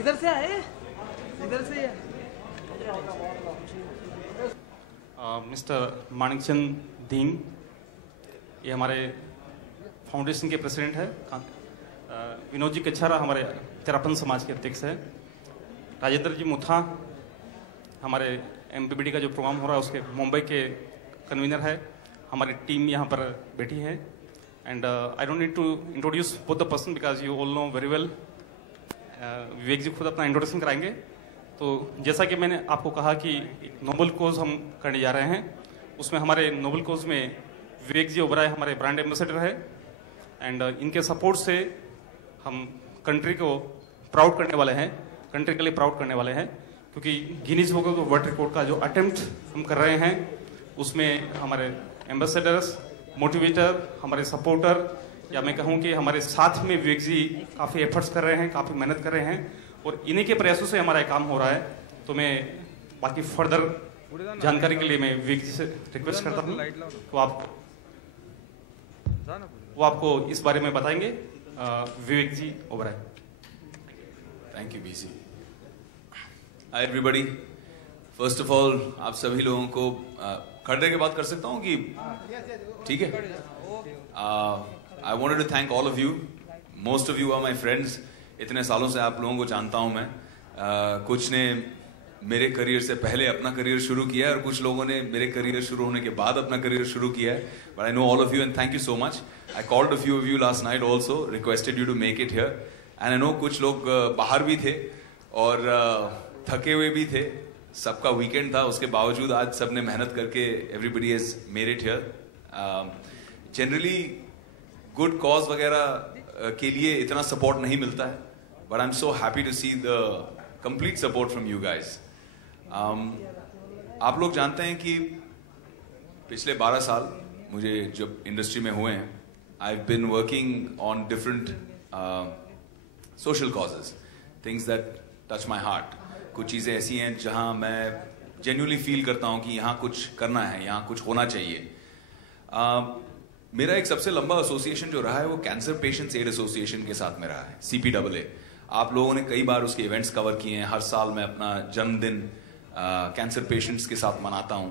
इधर से आए, इधर से। मिस्टर मानिकचंद दीन, ये हमारे फाउंडेशन के प्रेसिडेंट है। विनोद जी कच्छारा हमारे तेरापन समाज के अध्यक्ष है। राजेंद्र जी मुथा हमारे एमपीबीडी का जो प्रोग्राम हो रहा है उसके मुंबई के कन्वीनर है। हमारी टीम यहाँ पर बैठी है। And I don't need to introduce both the person because you all know very well. Vivek ji खुद अपना इंट्रोडक्शन कराएंगे। तो जैसा कि मैंने आपको कहा कि नोबल कोज हम करने जा रहे हैं, उसमें हमारे नोबल कोज में विवेक जी ओबराय हमारे ब्रांड एम्बेसडर है। एंड इनके सपोर्ट से हम कंट्री को प्राउड करने वाले हैं, कंट्री के लिए प्राउड करने वाले हैं, क्योंकि Guinness book of world record का जो अटेम्प्ट हम कर रहे हैं उसमें हमारे एम्बेसडर्स, मोटिवेटर, हमारे सपोर्टर, या मैं कहूँ कि हमारे साथ में विवेक जी काफ़ी एफर्ट्स कर रहे हैं, काफ़ी मेहनत कर रहे हैं, और इन्हीं के प्रयासों से हमारा काम हो रहा है। तो मैं बाकी फर्दर जानकारी के लिए मैं विवेक जी से रिक्वेस्ट करता हूँ वो आपको इस बारे में बताएंगे। Vivek ji Oberoi. Thank you BC. Hi everybody, first of all आप सभी लोगों को खड़े के बात कर सकता हूँ कि ठीक है? I wanted to thank all of you. Most of you are my friends. इतने सालों से आप लोगों को जानता हूँ मैं। कुछ ने मेरे करियर से पहले अपना करियर शुरू किया है और कुछ लोगों ने मेरे करियर शुरू होने के बाद अपना करियर शुरू किया है। But I know all of you and thank you so much. I called a few of you last night also, requested you to make it here. And I know कुछ लोग बाहर भी थे और थके हुए भी थे। सबका वीकेंड था, उसके बावजूद आज सबने मेहनत करके everybody has made it here. Generally good cause वगैरह के लिए इतना सपोर्ट नहीं मिलता है, but I am so happy to see the complete support from you guys. आप लोग जानते हैं कि पिछले 12 साल मुझे जब इंडस्ट्री में हुए हैं, I have been working on different social causes, things that touch my heart. कुछ चीज़ें ऐसी हैं जहां मैं जेन्युइनली फील करता हूं कि यहाँ कुछ करना है, यहाँ कुछ होना चाहिए। मेरा एक सबसे लंबा एसोसिएशन जो रहा है वो कैंसर पेशेंट्स एड एसोसिएशन के साथ में रहा है, CPAA। आप लोगों ने कई बार उसके इवेंट्स कवर किए हैं। हर साल मैं अपना जन्मदिन कैंसर पेशेंट्स के साथ मनाता हूं।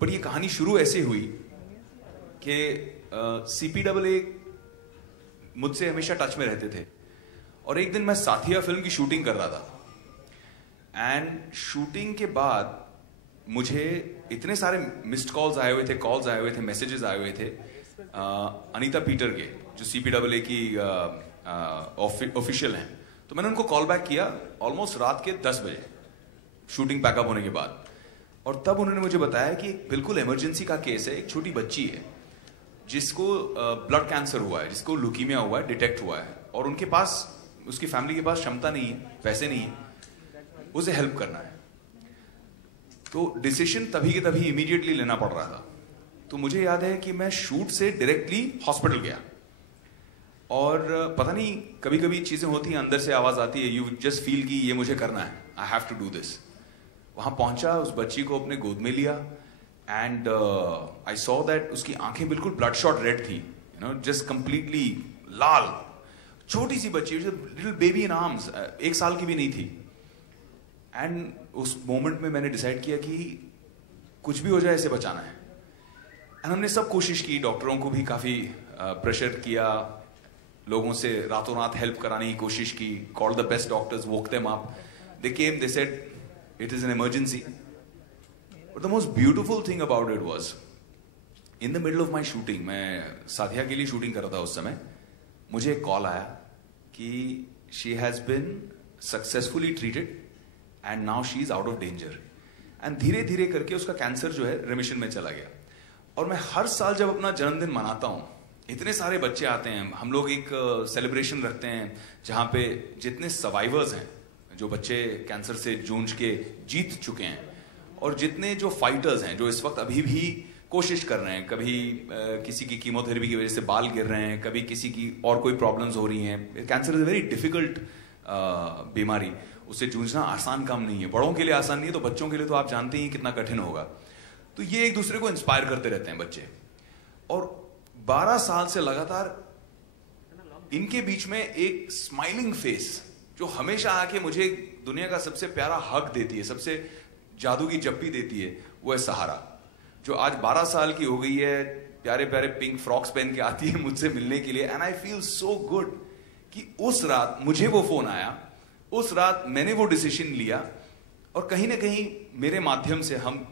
पर ये कहानी शुरू ऐसे हुई कि CPAA मुझसे हमेशा टच में रहते थे, और एक दिन मैं साथिया फिल्म की शूटिंग कर रहा था। एंड शूटिंग के बाद मुझे इतने सारे मिस्ड कॉल्स आए हुए थे, कॉल्स आए हुए थे, मैसेजेस आए हुए थे अनीता पीटर के, जो CPAA की ऑफिशियल हैं। तो मैंने उनको कॉल बैक किया ऑलमोस्ट रात के 10 बजे, शूटिंग पैकअप होने के बाद। और तब उन्होंने मुझे बताया कि बिल्कुल इमरजेंसी का केस है। एक छोटी बच्ची है जिसको ब्लड कैंसर हुआ है, जिसको ल्यूकीमिया हुआ है, डिटेक्ट हुआ है, और उनके पास, उसकी फैमिली के पास क्षमता नहीं है, पैसे नहीं है, उसे हेल्प करना है। तो डिसीजन तभी के तभी इमीडिएटली लेना पड़ रहा था। तो मुझे याद है कि मैं शूट से डायरेक्टली हॉस्पिटल गया, और पता नहीं कभी कभी चीजें होती हैं, अंदर से आवाज आती है, यू जस्ट फील कि ये मुझे करना है, I have to do this. वहां पहुंचा, उस बच्ची को अपने गोद में लिया, एंड आई सॉ दैट उसकी आंखें बिल्कुल ब्लड शॉट रेड थी, यू नो, जस्ट कंप्लीटली लाल। छोटी सी बच्ची, लिटिल बेबी इन आर्म्स, 1 साल की भी नहीं थी। एंड उस मोमेंट में मैंने डिसाइड किया कि कुछ भी हो जाए, इसे बचाना है। एंड हमने सब कोशिश की, डॉक्टरों को भी काफी प्रेशर किया, लोगों से रातों रात हेल्प कराने की कोशिश की, called the best doctors, woke them up, they came, they said it is an emergency. But the most beautiful thing about it was, in the middle of my shooting, मैं साथिया के लिए शूटिंग कर रहा था उस समय, मुझे एक कॉल आया कि she has been successfully treated and now she is out of danger. And धीरे धीरे करके उसका कैंसर जो है रिमिशन में चला गया। और मैं हर साल जब अपना जन्मदिन मनाता हूं, इतने सारे बच्चे आते हैं, हम लोग एक सेलिब्रेशन रखते हैं जहां पे जितने सर्वाइवर्स हैं, जो बच्चे कैंसर से जूझ के जीत चुके हैं, और जितने जो फाइटर्स हैं, जो इस वक्त अभी भी कोशिश कर रहे हैं, कभी किसी की कीमोथेरेपी की वजह से बाल गिर रहे हैं, कभी किसी की और कोई प्रॉब्लम्स हो रही हैं। Cancer is a very difficult बीमारी, उससे जूझना आसान काम नहीं है। बड़ों के लिए आसान नहीं है, तो बच्चों के लिए तो आप जानते ही कितना कठिन होगा। तो ये एक दूसरे को इंस्पायर करते रहते हैं बच्चे, और 12 साल से लगातार इनके बीच में एक स्माइलिंग फेस जो हमेशा आके मुझे दुनिया का सबसे प्यारा हक देती है, सबसे जादू की जप्पी देती है, वो है सहारा, जो आज 12 साल की हो गई है, प्यारे प्यारे पिंक फ्रॉक्स पहन के आती है मुझसे मिलने के लिए। And I feel so good कि उस रात मुझे वो फोन आया, उस रात मैंने वो डिसीजन लिया, और कहीं ना कहीं मेरे माध्यम से हम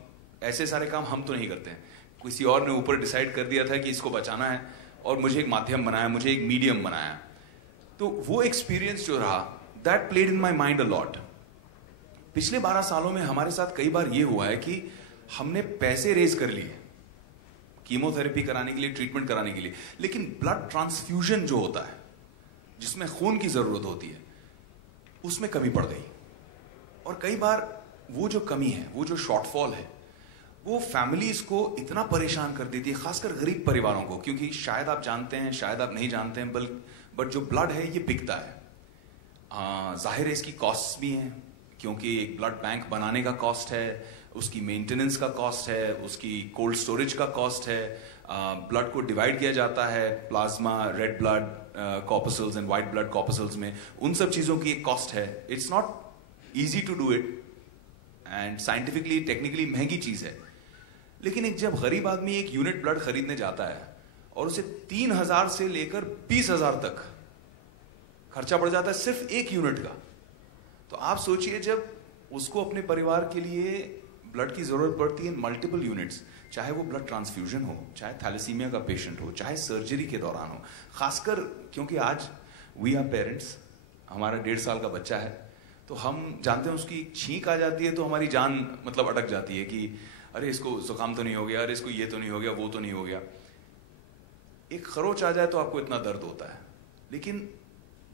ऐसे सारे काम हम तो नहीं करते हैं, किसी और ने ऊपर डिसाइड कर दिया था कि इसको बचाना है और मुझे एक माध्यम बनाया, मुझे एक मीडियम बनाया। तो वो एक्सपीरियंस जो रहा, that played in my mind a lot. पिछले 12 सालों में हमारे साथ कई बार ये हुआ है कि हमने पैसे रेज कर लिए कीमोथेरेपी कराने के लिए, ट्रीटमेंट कराने के लिए, लेकिन ब्लड ट्रांसफ्यूजन जो होता है, जिसमें खून की जरूरत होती है, उसमें कमी पड़ गई। और कई बार वो जो कमी है, वो जो शॉर्टफॉल है, वो फैमिलीज को इतना परेशान कर देती है, खासकर गरीब परिवारों को, क्योंकि शायद आप जानते हैं, शायद आप नहीं जानते हैं, बट जो ब्लड है ये बिकता है। जाहिर है इसकी कॉस्ट भी हैं, क्योंकि एक ब्लड बैंक बनाने का कॉस्ट है, उसकी मेंटेनेंस का कॉस्ट है, उसकी कोल्ड स्टोरेज का कॉस्ट है, ब्लड को डिवाइड किया जाता है plasma, red blood corpuscles and white blood corpuscles में, उन सब चीजों की एक कॉस्ट है। It's not easy to do it and scientifically technically महंगी चीज है। लेकिन एक जब गरीब आदमी एक यूनिट ब्लड खरीदने जाता है और उसे 3,000 से लेकर 20,000 तक खर्चा पड़ जाता है सिर्फ एक यूनिट का, तो आप सोचिए जब उसको अपने परिवार के लिए ब्लड की जरूरत पड़ती है मल्टीपल यूनिट्स, चाहे वो ब्लड ट्रांसफ्यूजन हो, चाहे थैलेसीमिया का पेशेंट हो, चाहे सर्जरी के दौरान हो, खासकर क्योंकि आज वी आर पेरेंट्स, हमारा 1.5 साल का बच्चा है, तो हम जानते हैं उसकी छींक आ जाती है तो हमारी जान मतलब अटक जाती है कि अरे इसको जुकाम तो नहीं हो गया, अरे इसको ये तो नहीं हो गया, वो तो नहीं हो गया। एक खरोच आ जाए तो आपको इतना दर्द होता है। लेकिन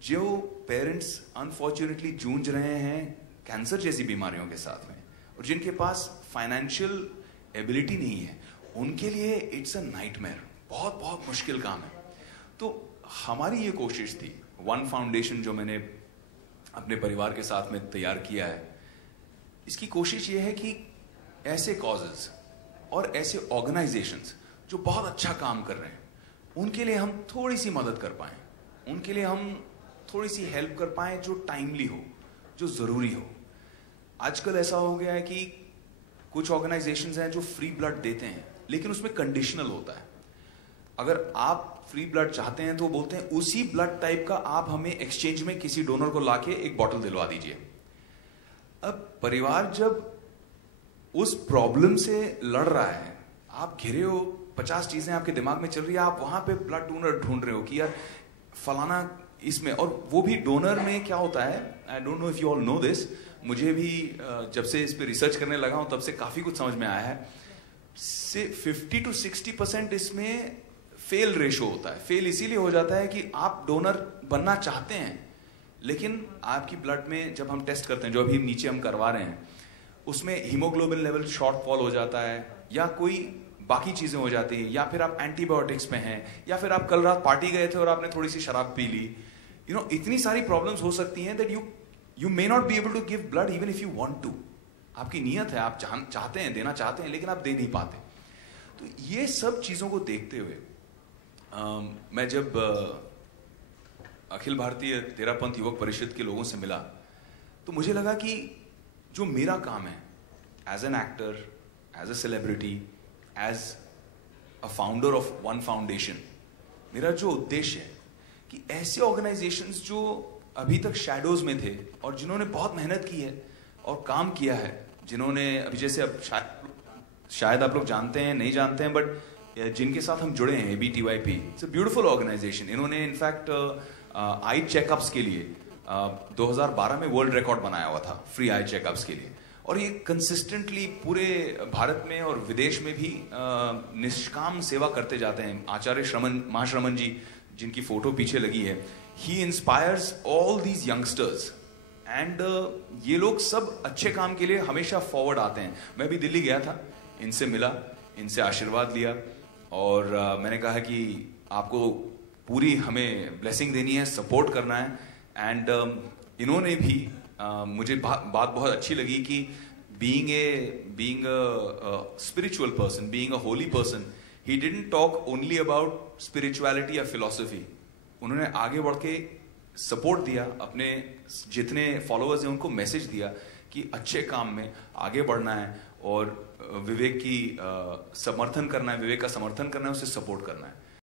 जो पेरेंट्स अनफॉर्चुनेटली जूझ रहे हैं कैंसर जैसी बीमारियों के साथ में, और जिनके पास फाइनेंशियल एबिलिटी नहीं है, उनके लिए इट्स अ नाइटमेयर, बहुत बहुत मुश्किल काम है। तो हमारी ये कोशिश थी, वन फाउंडेशन जो मैंने अपने परिवार के साथ में तैयार किया है, इसकी कोशिश ये है कि ऐसे कॉजेज और ऐसे ऑर्गेनाइजेशंस जो बहुत अच्छा काम कर रहे हैं, उनके लिए हम थोड़ी सी मदद कर पाएं, उनके लिए हम थोड़ी सी हेल्प कर पाएं जो टाइमली हो, जो जरूरी हो। आजकल ऐसा हो गया है कि कुछ ऑर्गेनाइजेशंस हैं जो फ्री ब्लड देते हैं, लेकिन उसमें कंडीशनल होता है। अगर आप फ्री ब्लड चाहते हैं तो बोलते हैं उसी ब्लड टाइप का आप हमें एक्सचेंज में किसी डोनर को लाके एक बॉटल दिलवा दीजिए। अब परिवार जब उस प्रॉब्लम से लड़ रहा है, आप घिरे हो, 50 चीजें आपके दिमाग में चल रही है, आप वहां पे ब्लड डोनर ढूंढ रहे हो कि यार फलाना इसमें, और वो भी डोनर में क्या होता है, I don't know if you all no this, मुझे भी जब से इस पे रिसर्च करने लगा हूं तब से काफी कुछ समझ में आया है। 50 to 60% इसमें फेल रेशो होता है। फेल इसीलिए हो जाता है कि आप डोनर बनना चाहते हैं, लेकिन आपकी ब्लड में जब हम टेस्ट करते हैं, जो अभी नीचे हम करवा रहे हैं, उसमें हीमोग्लोबिन लेवल शॉर्टफॉल हो जाता है, या कोई बाकी चीजें हो जाती हैं, या फिर आप एंटीबायोटिक्स में हैं, या फिर आप कल रात पार्टी गए थे और आपने थोड़ी सी शराब पी ली। यू नो, इतनी सारी प्रॉब्लम्स हो सकती हैं that you may not be able to give blood even if you want to. आपकी नीयत है, आप चाहते हैं, देना चाहते हैं, लेकिन आप दे नहीं पाते। तो ये सब चीजों को देखते हुए मैं जब अखिल भारतीय तेरापंथ युवक परिषद के लोगों से मिला, तो मुझे लगा कि जो मेरा काम है as an actor, as a celebrity, as a founder of one foundation, मेरा जो उद्देश्य है कि ऐसे ऑर्गेनाइजेशंस जो अभी तक शैडोज में थे और जिन्होंने बहुत मेहनत की है और काम किया है, जिन्होंने अभी जैसे अब शायद आप लोग जानते हैं, नहीं जानते हैं, बट जिनके साथ हम जुड़े हैं, ABTYP, it's a beautiful organization. इन्होंने इनफैक्ट आई चेकअप्स के लिए 2012 में वर्ल्ड रिकॉर्ड बनाया हुआ था, फ्री आई चेकअप्स के लिए, और ये कंसिस्टेंटली पूरे भारत में और विदेश में भी निष्काम सेवा करते जाते हैं। आचार्य महाश्रमण जी, जिनकी फोटो पीछे लगी है, he inspires all these youngsters, and ये लोग सब अच्छे काम के लिए हमेशा फॉरवर्ड आते हैं। मैं भी दिल्ली गया था, इनसे मिला, इनसे आशीर्वाद लिया, और मैंने कहा कि आपको पूरी हमें ब्लेसिंग देनी है, सपोर्ट करना है। एंड इन्होंने भी मुझे बात बहुत अच्छी लगी कि being a spiritual person, being a Holi person, he didn't talk only about spirituality या फिलॉसफी। उन्होंने आगे बढ़ के सपोर्ट दिया, अपने जितने फॉलोअर्स हैं उनको मैसेज दिया कि अच्छे काम में आगे बढ़ना है और विवेक की समर्थन करना है, विवेक का समर्थन करना है, उसे सपोर्ट करना है।